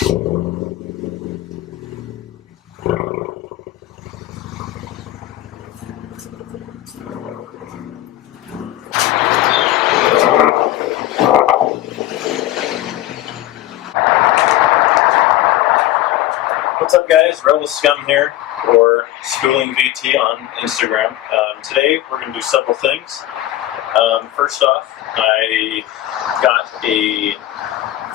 What's up guys, Rebel Scum here, or Schooling VT on Instagram. Today we're going to do several things. First off, I got a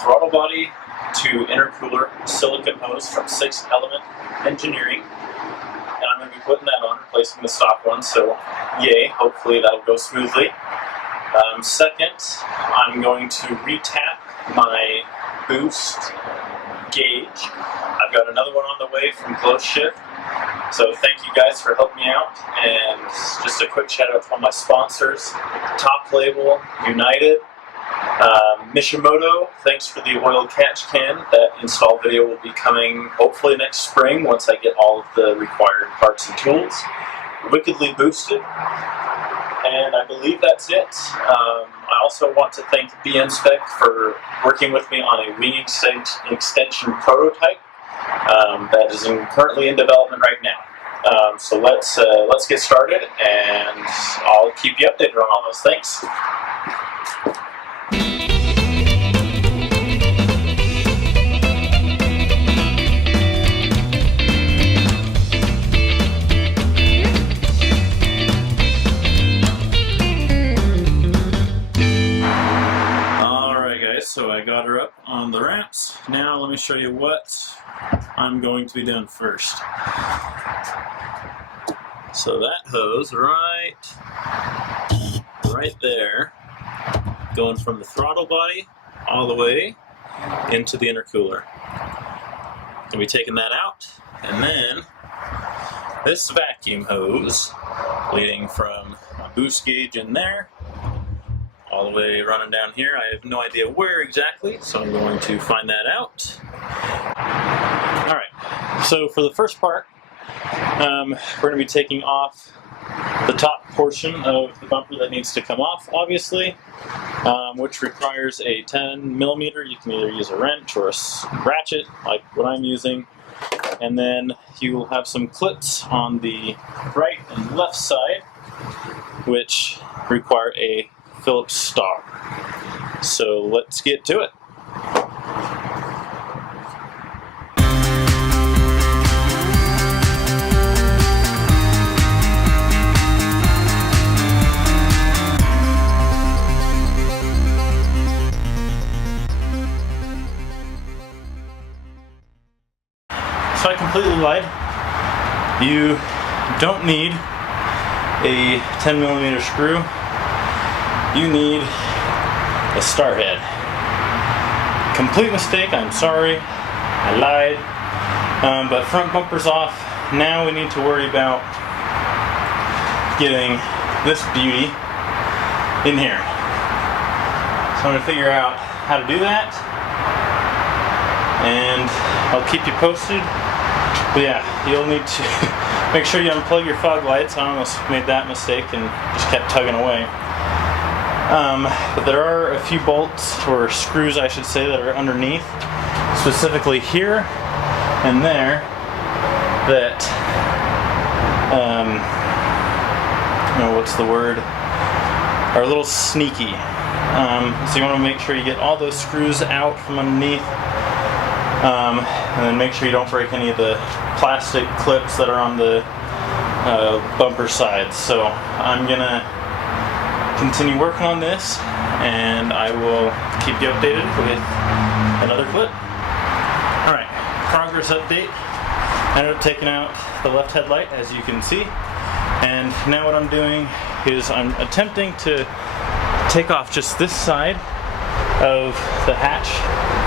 throttle body to intercooler silicone hose from 6 Element Engineering, and I'm going to be putting that on, replacing the stock one, so yay, hopefully that'll go smoothly. Second, I'm going to retap my boost gauge. I've got another one on the way from Glow Shift, so thank you guys for helping me out, and just a quick shout out to all my sponsors: Top Label, United, Mishimoto, thanks for the oil catch can. That install video will be coming hopefully next spring once I get all of the required parts and tools. Wickedly Boosted, and I believe that's it. I also want to thank BN Spec for working with me on a wing extension prototype that is currently in development right now. So let's get started, and I'll keep you updated on all those. Thanks. So I got her up on the ramps. Now let me show you what I'm going to be doing first. So that hose right there, going from the throttle body all the way into the intercooler. I'll be taking that out, and then this vacuum hose leading from my boost gauge in there all the way running down here. I have no idea where exactly, so I'm going to find that out. Alright, so for the first part, we're going to be taking off the top portion of the bumper that needs to come off, obviously, which requires a 10mm. You can either use a wrench or a ratchet, like what I'm using, and then you will have some clips on the right and left side, which require a Phillips star. So let's get to it. So I completely lied. You don't need a 10mm screw. You need a star head. Complete mistake, I'm sorry, I lied. But front bumper's off. Now we need to worry about getting this beauty in here. So I'm gonna figure out how to do that, and I'll keep you posted. But yeah, you'll need to make sure you unplug your fog lights. I almost made that mistake and just kept tugging away. But there are a few bolts, or screws I should say, that are underneath, specifically here and there, that, what's the word, are a little sneaky. So you want to make sure you get all those screws out from underneath, and then make sure you don't break any of the plastic clips that are on the bumper sides. So I'm gonna continue working on this, and I will keep you updated with another clip. Alright, progress update. I ended up taking out the left headlight, as you can see, and now what I'm doing is I'm attempting to take off just this side of the hatch,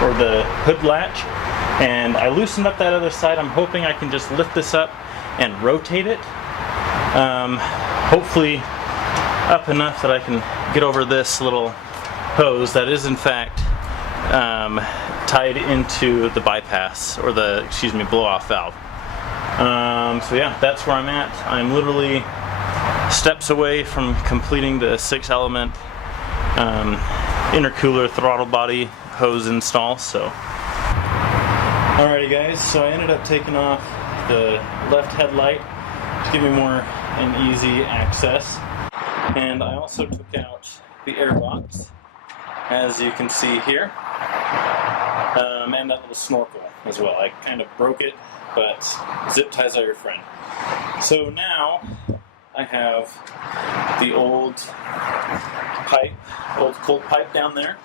or the hood latch, and I loosened up that other side. I'm hoping I can just lift this up and rotate it. Hopefully up enough that I can get over this little hose that is in fact tied into the bypass, or the, blow-off valve. So yeah, that's where I'm at. I'm literally steps away from completing the 6 Element intercooler throttle body hose install. So Alrighty guys, so I ended up taking off the left headlight to give me more and easy access. And I also took out the airbox, as you can see here, and that little snorkel as well. I kind of broke it, but zip ties are your friend. So now I have the old cold pipe down there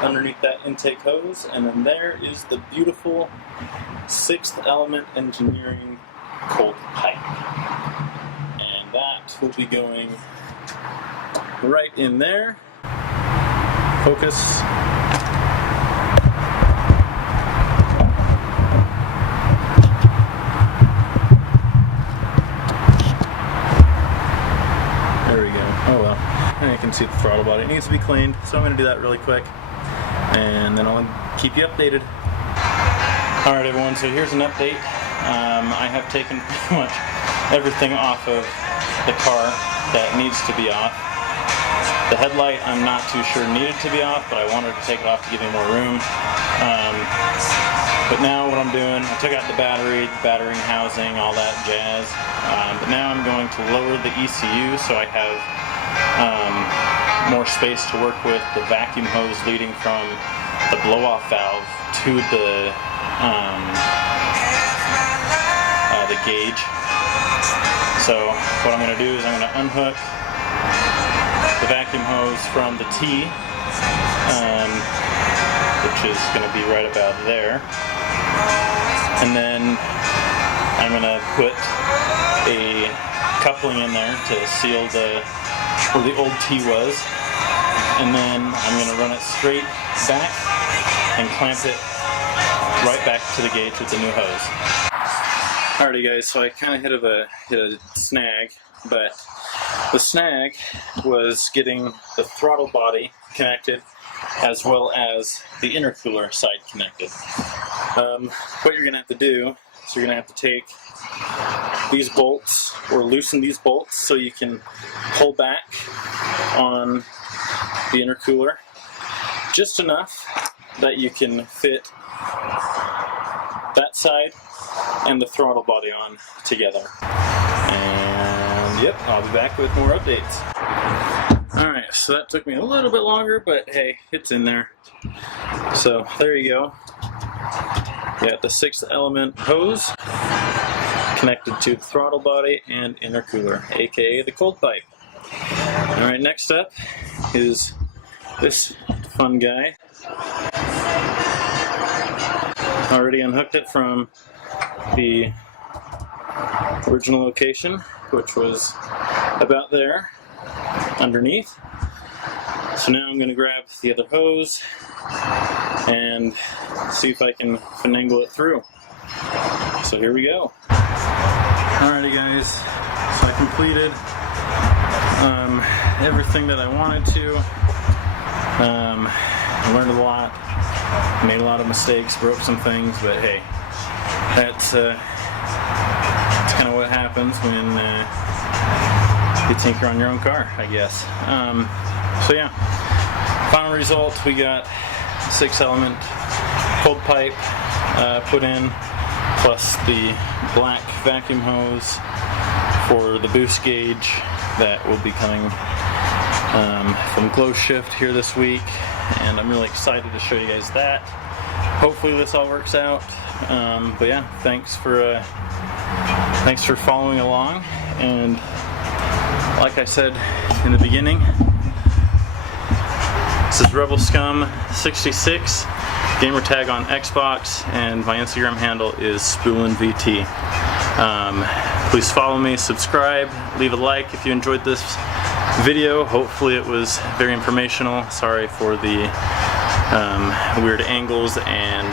underneath that intake hose, and then there is the beautiful 6th Element engineering cold pipe, and that will be going right in there. Focus. There we go. Oh well. And you can see the throttle body. It needs to be cleaned, so I'm going to do that really quick, and then I'll keep you updated. Alright everyone, so here's an update. I have taken pretty much everything off of the car that needs to be off. The headlight I'm not too sure needed to be off, but I wanted to take it off to give me more room. But now what I'm doing, I took out the battering housing, all that jazz. But now I'm going to lower the ECU so I have more space to work with the vacuum hose leading from the blow-off valve to the gauge. So what I'm going to do is I'm going to unhook the vacuum hose from the T, which is going to be right about there, and then I'm going to put a coupling in there to seal where the old T was, and then I'm going to run it straight back and clamp it right back to the gauge with the new hose. Alrighty guys, so I kind of hit a snag, but the snag was getting the throttle body connected as well as the intercooler side connected. What you're going to have to do is you're going to have to take these bolts, or loosen these bolts so you can pull back on the intercooler just enough that you can fit that side and the throttle body on together. And yep, I'll be back with more updates. Alright, so that took me a little bit longer, but hey, it's in there. So there you go. You got the 6th Element hose connected to the throttle body and intercooler, aka the cold pipe. Alright, next up is this fun guy. Already unhooked it from the original location, which was about there underneath. So now I'm going to grab the other hose and see if I can finagle it through. So here we go. Alrighty guys, so I completed everything that I wanted to. I learned a lot, made a lot of mistakes, broke some things, but hey, that's kind of what happens when you tinker on your own car, I guess. So yeah, final result, we got 6 Element cold pipe put in, plus the black vacuum hose for the boost gauge that will be coming from Glow Shift here this week, and I'm really excited to show you guys that. Hopefully this all works out. But yeah, thanks for following along, and like I said in the beginning, this is Rebel Scum 66, gamer tag on Xbox, and my Instagram handle is SpoolinVT. Please follow me, subscribe, leave a like if you enjoyed this video. Hopefully it was very informational. Sorry for the weird angles and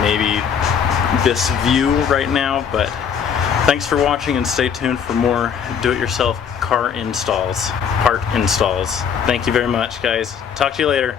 maybe this view right now, but thanks for watching, and stay tuned for more do-it-yourself car installs, part installs. Thank you very much, guys. Talk to you later.